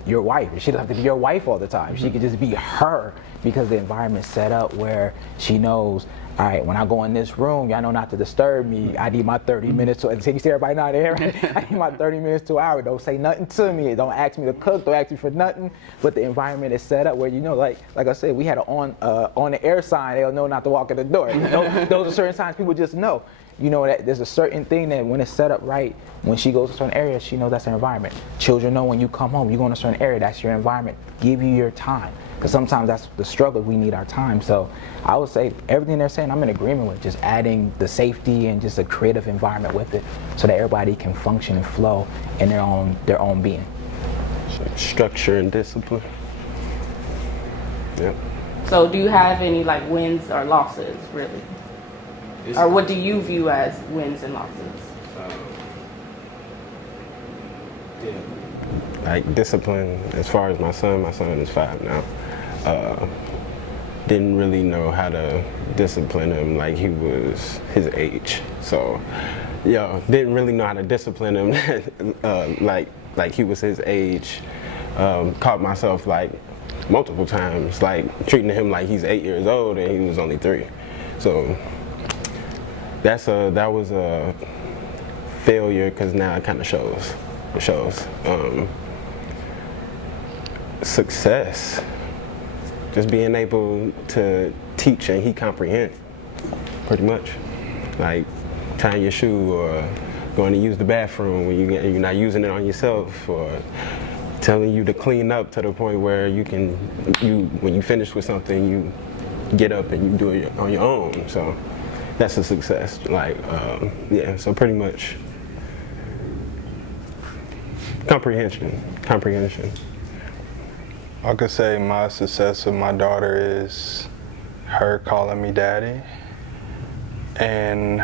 your wife. She doesn't have to be your wife all the time. She can just be her because the environment's set up where she knows, all right, when I go in this room, y'all know not to disturb me. I need my 30 minutes. And you see everybody not there? I need my 30 minutes to an hour. Don't say nothing to me. Don't ask me to cook. Don't ask me for nothing. But the environment is set up where, like I said, we had an on the air sign. They'll know not to walk in the door. Those are certain signs people just know. That there's a certain thing that when it's set up right, when she goes to a certain area, she knows that's her environment. Children know when you come home, you go in a certain area, that's your environment. Give you your time. Because sometimes that's the struggle, we need our time. So I would say everything they're saying, I'm in agreement with, just adding the safety and just a creative environment with it so that everybody can function and flow in their own being. Structure and discipline. Yep. So do you have any like wins or losses, really? Or what do you view as wins and losses? Like discipline, as far as my son is 5 now. Didn't really know how to discipline him like he was his age. So, didn't really know how to discipline him like he was his age. Caught myself like multiple times, like treating him like he's 8 years old and he was only 3. So that was a failure because now it kind of shows. It shows. Success, just being able to teach and he comprehend, pretty much. Like tying your shoe or going to use the bathroom when you're not using it on yourself, or telling you to clean up to the point where when you finish with something, you get up and you do it on your own. So that's a success. So pretty much comprehension. I could say my success with my daughter is her calling me daddy, and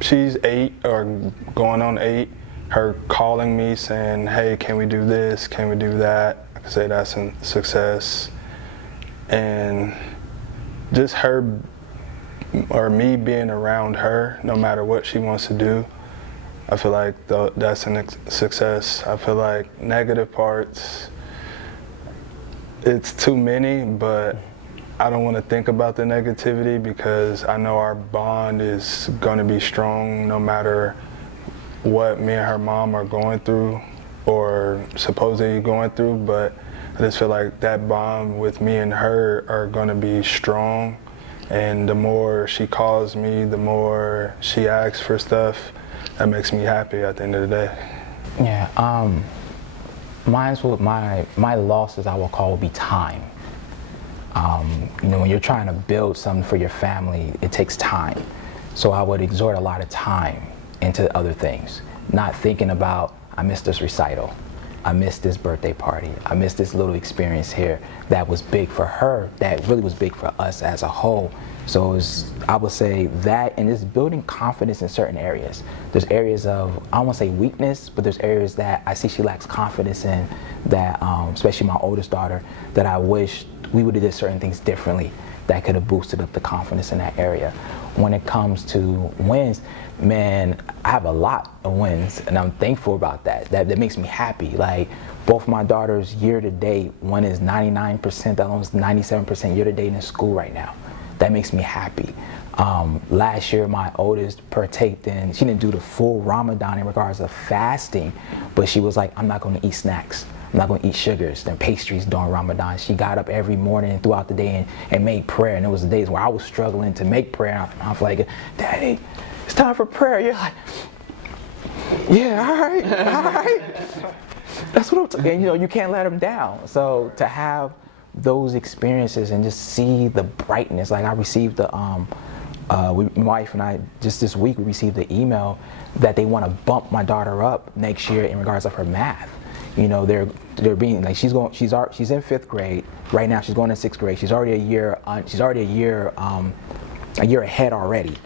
she's 8 or going on 8, her calling me saying, hey, can we do this, can we do that? I could say that's a success. And just her or me being around her, no matter what she wants to do, I feel like that's a success. I feel like negative parts, it's too many, but I don't want to think about the negativity because I know our bond is going to be strong no matter what me and her mom are going through or supposedly going through, but I just feel like that bond with me and her are going to be strong, and the more she calls me, the more she asks for stuff, that makes me happy at the end of the day. Yeah, my losses I will call will be time. When you're trying to build something for your family, it takes time. So I would exhort a lot of time into other things, not thinking about, I missed this recital, I missed this birthday party, I missed this little experience here that was big for her, that really was big for us as a whole. So I would say that, and it's building confidence in certain areas. There's areas of, I don't want to say weakness, but there's areas that I see she lacks confidence in, that especially my oldest daughter, that I wish we would have did certain things differently that could have boosted up the confidence in that area. When it comes to wins, man, I have a lot of wins, and I'm thankful about that. That makes me happy. Like, both my daughters year to date, one is 99%, the other one's 97% year to date in school right now. That makes me happy. Last year, my oldest partaked in, she didn't do the full Ramadan in regards of fasting, but she was like, I'm not going to eat snacks. I'm not going to eat sugars and pastries during Ramadan. She got up every morning and throughout the day and made prayer. And there was days where I was struggling to make prayer. And I was like, Daddy, it's time for prayer. You're like, yeah, all right. That's what I'm talking. And you can't let them down. So to have those experiences and just see the brightness, like I received my wife and I, just this week, we received the email that they want to bump my daughter up next year in regards of her math. You know, they're being like, she's in 5th grade right now. She's going in 6th grade. She's already a year ahead already,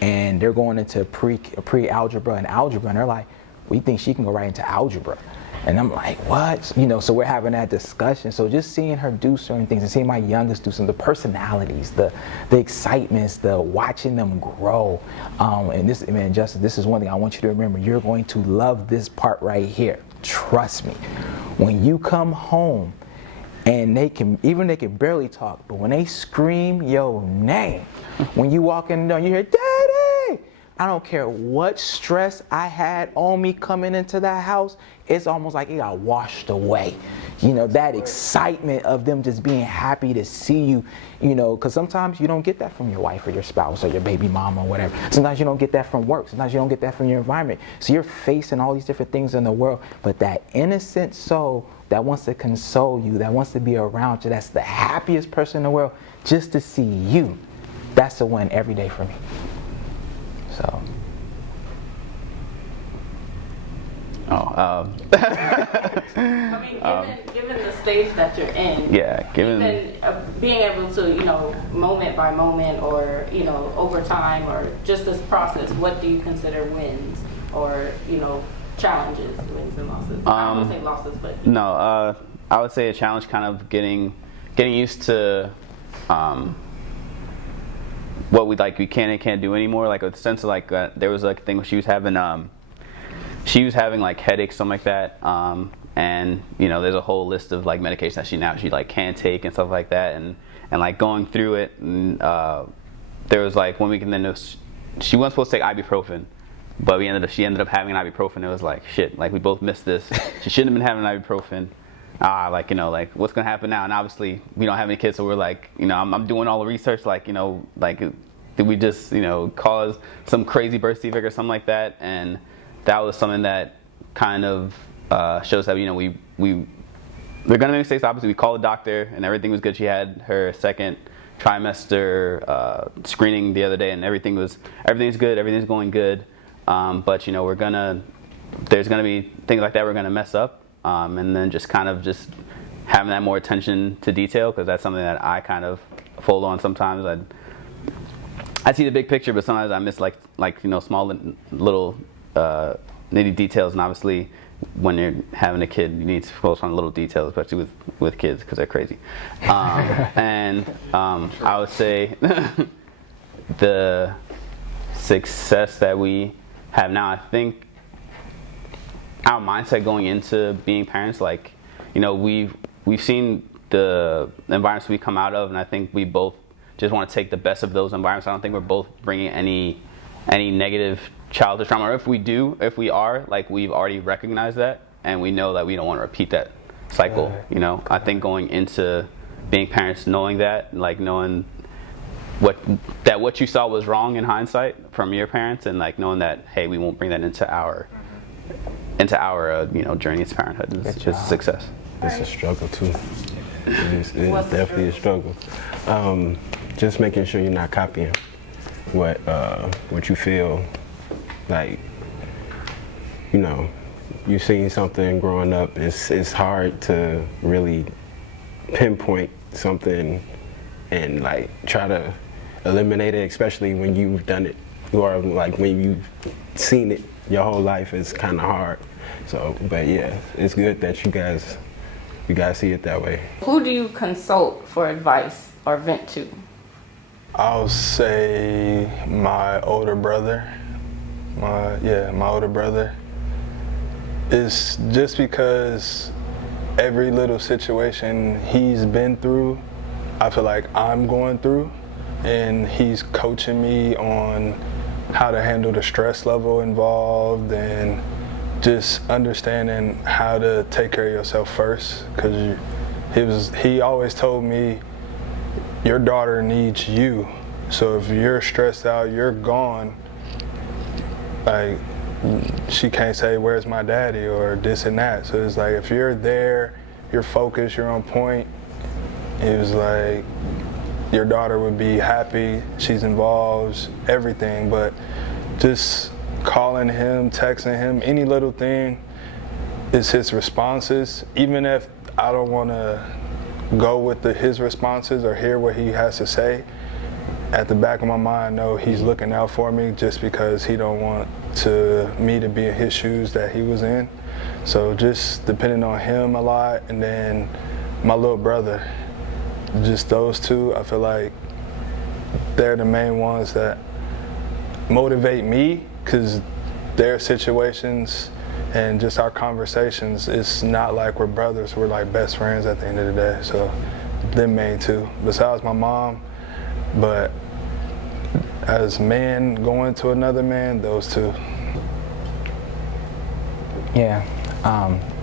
and they're going into pre-algebra and algebra, and they're like, we think she can go right into algebra. And I'm like, what? You know, so we're having that discussion. So just seeing her do certain things and seeing my youngest do some, the personalities, the excitements, the watching them grow. And this, man, Justin, this is one thing I want you to remember. You're going to love this part right here. Trust me. When you come home and they can barely talk, but when they scream your name, when you walk in the door, you hear, Daddy! I don't care what stress I had on me coming into that house, it's almost like it got washed away. You know, that excitement of them just being happy to see you, you know, because sometimes you don't get that from your wife or your spouse or your baby mama or whatever. Sometimes you don't get that from work. Sometimes you don't get that from your environment. So you're facing all these different things in the world, but that innocent soul that wants to console you, that wants to be around you, that's the happiest person in the world, just to see you, that's a win every day for me. So. I mean, given the stage that you're in, being able to, you know, moment by moment, or, you know, over time, or just this process, what do you consider wins, or, you know, challenges, wins and losses? I don't want to say losses, but no, I would say a challenge, kind of getting used to what we can and can't do anymore. Like, with the sense of like there was like a thing where she was having like headaches, something like that, and you know, there's a whole list of like medications that she like can't take and stuff like that, and like going through it, and there was like 1 week, and then she wasn't supposed to take ibuprofen, but she ended up having an ibuprofen. It was like, shit, like we both missed this. She shouldn't have been having an ibuprofen. Like, you know, like what's gonna happen now? And obviously we don't have any kids, so we're like, you know, I'm doing all the research, like, you know, like did we just, you know, cause some crazy birth defect or something like that? And that was something that kind of shows that, you know, we're gonna make mistakes. Obviously, we called the doctor and everything was good. She had her 2nd trimester screening the other day, and everything's good, everything's going good. But you know, there's gonna be things like that we're gonna mess up, and then just kind of just having that more attention to detail, because that's something that I kind of fold on sometimes. I see the big picture, but sometimes I miss like you know, small little nitty details. And obviously, when you're having a kid, you need to focus on little details, especially with kids, because they're crazy. I would say the success that we have now, I think our mindset going into being parents, like, you know, we've seen the environments we come out of, and I think we both just want to take the best of those environments. I don't think we're both bringing any negative childhood trauma, or if we are, like, we've already recognized that, and we know that we don't want to repeat that cycle. You know, I think going into being parents, knowing that, like, knowing what you saw was wrong in hindsight from your parents, and like knowing that, hey, we won't bring that into our you know, journey to parenthood is just a success. It's a struggle too. It's definitely a struggle. Just making sure you're not copying what you feel like, you know, you've seen something growing up. It's hard to really pinpoint something and like try to eliminate it, especially when you've done it, or like when you've seen it your whole life. It's kind of hard. So, but yeah, it's good that you guys see it that way. Who do you consult for advice or vent to? I'll say my older brother. My older brother. It's just because every little situation he's been through, I feel like I'm going through, and he's coaching me on how to handle the stress level involved, and just understanding how to take care of yourself first. Because he always told me, your daughter needs you. So if you're stressed out, you're gone. Like, she can't say, where's my daddy, or this and that. So it's like, if you're there, you're focused, you're on point, it was like, your daughter would be happy, she's involved, everything. But just calling him, texting him, any little thing, it's his responses. Even if I don't want to go with his responses or hear what he has to say, at the back of my mind, I know he's looking out for me just because he don't want me to be in his shoes that he was in. So just depending on him a lot, and then my little brother, just those two, I feel like they're the main ones that motivate me, because their situations and just our conversations, it's not like we're brothers, we're like best friends at the end of the day. So them main two, besides my mom. But as man going to another man, those two. Yeah,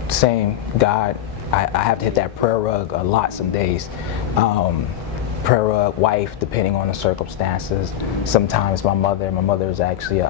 same. God, I have to hit that prayer rug a lot some days. Prayer rug, wife, depending on the circumstances. Sometimes my mother is actually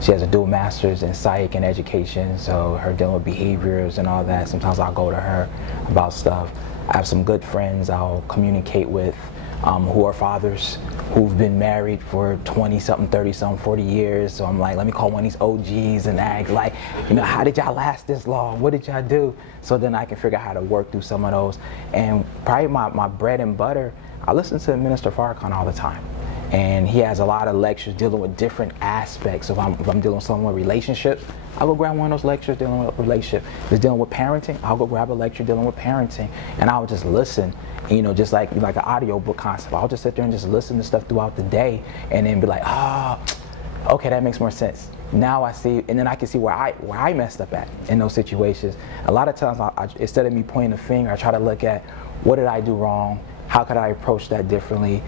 she has a dual master's in psych and education, so her dealing with behaviors and all that. Sometimes I'll go to her about stuff. I have some good friends I'll communicate with who are fathers, who've been married for 20-something, 30-something, 40 years. So I'm like, let me call one of these OGs and ask, like, you know, how did y'all last this long? What did y'all do? So then I can figure out how to work through some of those. And probably my bread and butter, I listen to Minister Farrakhan all the time. And he has a lot of lectures dealing with different aspects. If I'm dealing with someone with relationships, I'll go grab one of those lectures dealing with relationship. If it's dealing with parenting, I'll go grab a lecture dealing with parenting. And I'll just listen, you know, just like an audio book concept. I'll just sit there and just listen to stuff throughout the day and then be like, okay, that makes more sense. Now I see, and then I can see where I messed up at in those situations. A lot of times, instead of me pointing the finger, I try to look at what did I do wrong? How could I approach that differently?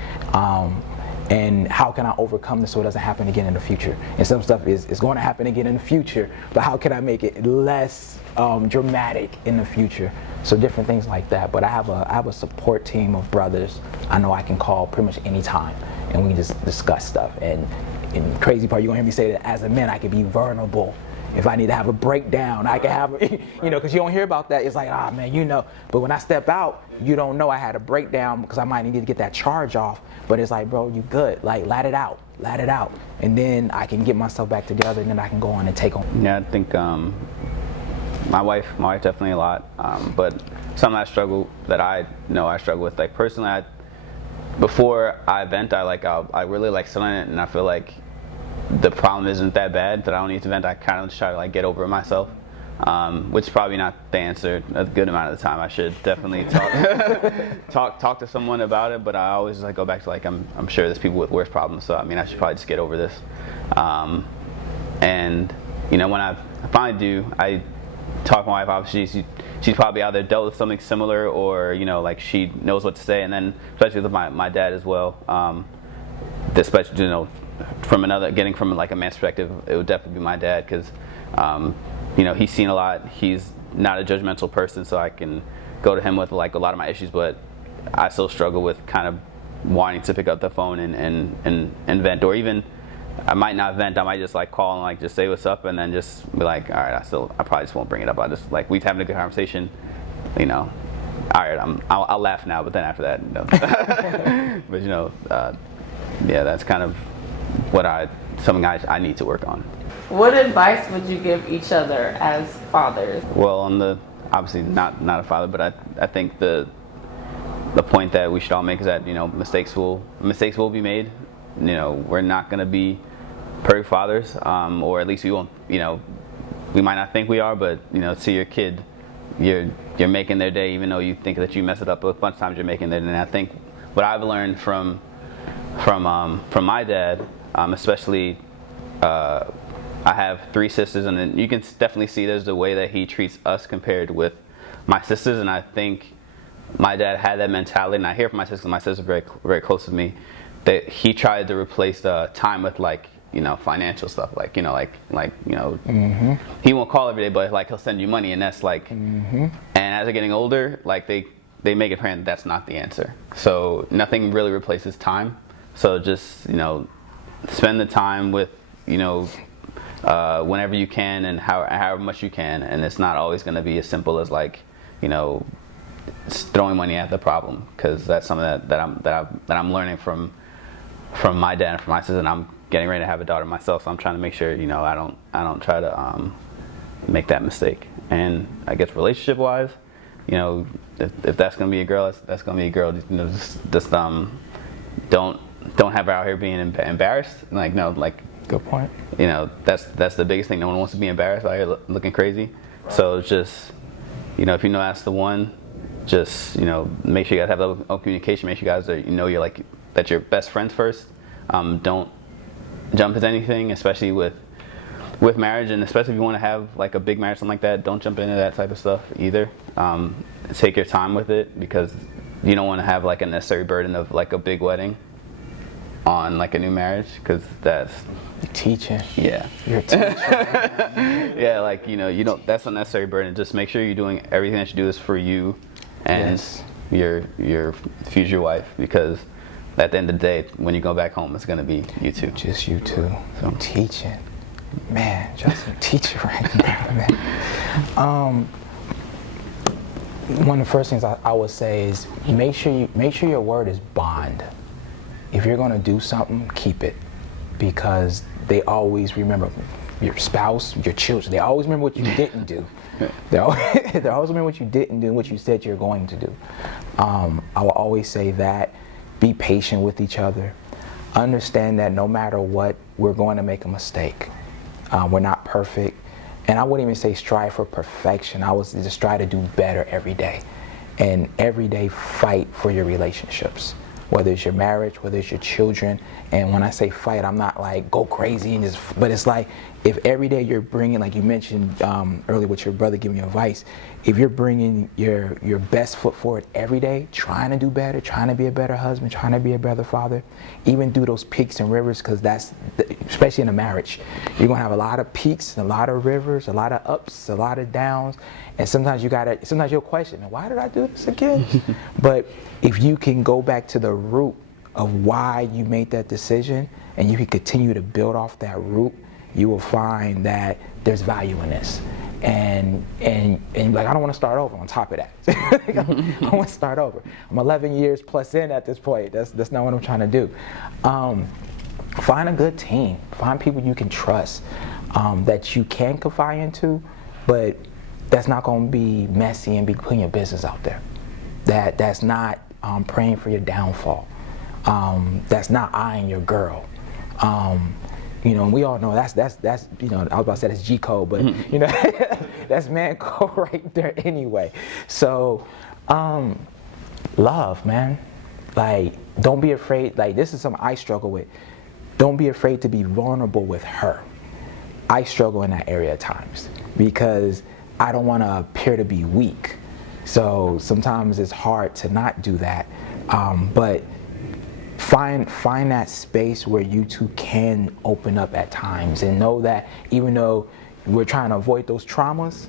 And how can I overcome this so it doesn't happen again in the future? And some stuff is going to happen again in the future, but how can I make it less dramatic in the future? So different things like that. But I have a support team of brothers I know I can call pretty much any time, and we can just discuss stuff. And the crazy part, you're gonna hear me say that as a man, I can be vulnerable. If I need to have a breakdown, I can have, you know, because you don't hear about that. It's like, man, you know. But when I step out, you don't know I had a breakdown because I might need to get that charge off. But it's like, bro, you good. Like, let it out. And then I can get myself back together, and then I can go on and take on. Yeah, I think my wife definitely a lot. But something I struggle with, like personally, before I vent, I really like sit on it, and I feel like the problem isn't that bad that I don't need to vent. I kind of just try to like get over it myself, which is probably not the answer a good amount of the time. I should definitely talk to someone about it, but I always like go back to like I'm sure there's people with worse problems, so I mean I should probably just get over this. And you know, when I finally do, I talk to my wife. Obviously she's probably either dealt with something similar, or you know, like she knows what to say. And then especially with my dad as well, especially, you know, getting from like a man's perspective, it would definitely be my dad, because you know, he's seen a lot. He's not a judgmental person, so I can go to him with like a lot of my issues, but I still struggle with kind of wanting to pick up the phone and vent, or even I might not vent. I might just like call and like just say what's up, and then just be like, all right, I probably just won't bring it up. I just like, we're having a good conversation, you know. All right, I'll laugh now, but then after that, no. But you know, yeah, that's kind of something I need to work on. What advice would you give each other as fathers? Well, obviously not a father, but I think the point that we should all make is that, you know, mistakes will be made. You know, we're not going to be perfect fathers, or at least we won't. You know, we might not think we are, but you know, to your kid, you're making their day, even though you think that you mess it up a bunch of times. You're making their day. And I think what I've learned from my dad, especially, I have 3 sisters, and you can definitely see there's the way that he treats us compared with my sisters. And I think my dad had that mentality, and I hear from my sisters. My sisters are very, very close with me, that he tried to replace the time with like, you know, financial stuff, like, you know, like you know, mm-hmm. He won't call every day, but like he'll send you money, and that's like, mm-hmm. And as they're getting older, like they make it apparent that's not the answer. So nothing really replaces time. So just, you know, spend the time with, you know, whenever you can and however much you can, and it's not always going to be as simple as like, you know, throwing money at the problem, because that's something that I'm learning from my dad and from my sister. And I'm getting ready to have a daughter myself, so I'm trying to make sure, you know, I don't try to make that mistake. And I guess relationship wise, you know, if that's gonna be a girl, that's gonna be a girl. You know, just don't have her out here being embarrassed. Like, no, like, Good point. you know, that's the biggest thing. No one wants to be embarrassed out here looking crazy. Right. So it's just, you know, if you know that's the one, just, you know, make sure you guys have open communication. Make sure you guys are, you know, you're like that you're best friends first. Don't jump into anything, especially with marriage, and especially if you want to have like a big marriage, something like that. Don't jump into that type of stuff either. Take your time with it, because you don't want to have like a necessary burden of like a big wedding on like a new marriage, because that's You're teaching. Yeah. You're teaching. Yeah, like, you know, you don't. That's a necessary burden. Just make sure you're doing everything that you do is for you and your future wife, because at the end of the day, when you go back home, it's gonna be you two. Just you two. So teaching, man. Just a teacher right now, man. One of the first things I would say is make sure your word is bond. If you're gonna do something, keep it, because they always remember your spouse, your children. They always remember what you didn't do. They always remember what you didn't do and what you said you're going to do. I will always say that. Be patient with each other. Understand that no matter what, we're going to make a mistake. We're not perfect. And I wouldn't even say strive for perfection. I would just try to do better every day. And every day fight for your relationships. Whether it's your marriage, whether it's your children. And when I say fight, I'm not like go crazy and just, but it's like if every day you're bringing, like you mentioned earlier with your brother giving you advice, if you're bringing your best foot forward every day, trying to do better, trying to be a better husband, trying to be a better father, even through those peaks and rivers, because that's, especially in a marriage, you're going to have a lot of peaks, a lot of rivers, a lot of ups, a lot of downs. And sometimes you'll question, why did I do this again? But if you can go back to the root of why you made that decision, and you can continue to build off that root, you will find that there's value in this. And like, I don't want to start over on top of that. I want to start over. I'm 11 years plus in at this point. That's not what I'm trying to do. Find a good team. Find people you can trust, that you can confide into, but that's not going to be messy and be putting your business out there. That's not praying for your downfall. That's not eyeing your girl. You know, and we all know that's you know, I was about to say that's G code, but you know, that's man code right there anyway. So, love, man. Like, don't be afraid. Like, this is something I struggle with. Don't be afraid to be vulnerable with her. I struggle in that area at times because I don't want to appear to be weak. So sometimes it's hard to not do that. But find that space where you two can open up at times, and know that even though we're trying to avoid those traumas,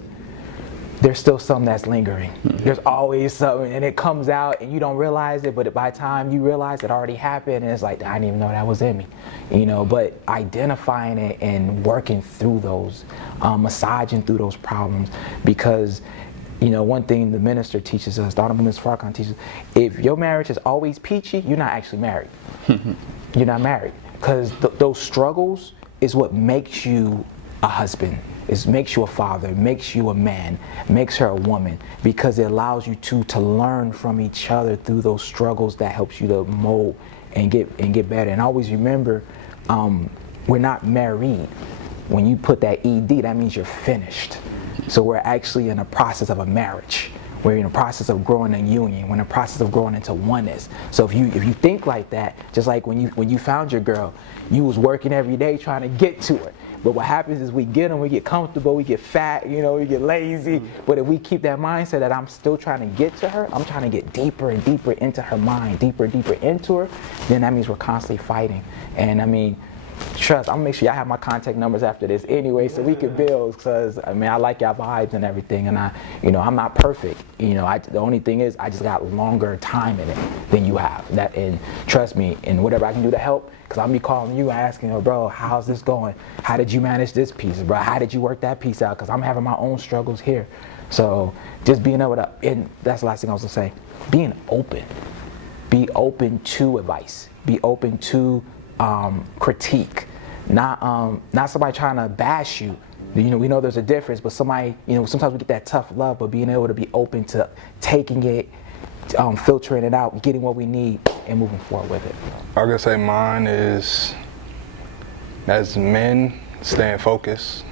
there's still something that's lingering. There's always something, and it comes out and you don't realize it, but by the time you realize it already happened, and it's like, I didn't even know that was in me, you know. But identifying it and working through those, massaging through those problems, because you know, one thing the minister teaches us, the Honorable Ms. Farrakhan teaches, if your marriage is always peachy, you're not actually married. You're not married. Because those struggles is what makes you a husband. It makes you a father, makes you a man, makes her a woman, because it allows you to learn from each other through those struggles. That helps you to mold and get better. And always remember, we're not married. When you put that ED, that means you're finished. So we're actually in a process of a marriage. We're in a process of growing in union. We're in a process of growing into oneness. So if you think like that, just like when you found your girl, you was working every day trying to get to her. But what happens is we get them, we get comfortable, we get fat, you know, we get lazy. But if we keep that mindset that I'm still trying to get to her, I'm trying to get deeper and deeper into her mind, deeper and deeper into her, then that means we're constantly fighting. And I mean, trust, I'm gonna make sure y'all have my contact numbers after this anyway, so we can build, because I mean, I like y'all vibes and everything, and I'm not perfect, you know. The only thing is I just got longer time in it than you have. And trust me, and whatever I can do to help, because I'll be calling you asking, oh, bro, how's this going? How did you manage this piece, bro? How did you work that piece out? Because I'm having my own struggles here. So just being able to, and that's the last thing I was gonna say, being open. Be open to advice. Be open to critique. not somebody trying to bash you. You know, we know there's a difference, but somebody, you know, sometimes we get that tough love, but being able to be open to taking it, filtering it out, getting what we need, and moving forward with it. I could say mine is, as men, staying focused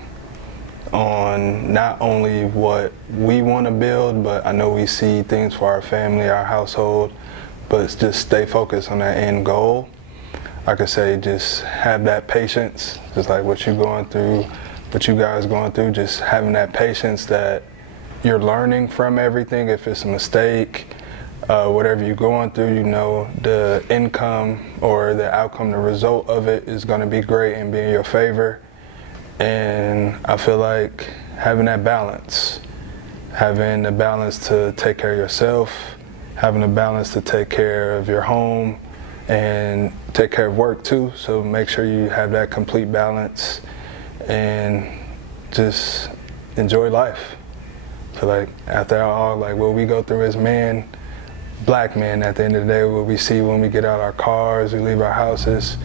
on not only what we want to build, but I know we see things for our family, our household, but just stay focused on that end goal. I could say just have that patience, just like what you're going through, what you guys going through, just having that patience that you're learning from everything. If it's a mistake, whatever you're going through, you know the income or the outcome, the result of it is going to be great and be in your favor. And I feel like having that balance, having the balance to take care of yourself, having the balance to take care of your home and take care of work too. So make sure you have that complete balance and just enjoy life. So like after all, like what we go through as men, black men, at the end of the day, what we see when we get out our cars, we leave our houses,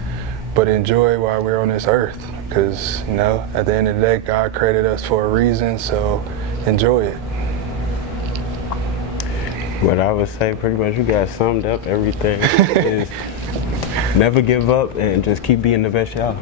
but enjoy while we're on this earth. Because, you know, at the end of the day, God created us for a reason, so enjoy it. What I would say, pretty much, you guys summed up everything. Is never give up and just keep being the best y'all.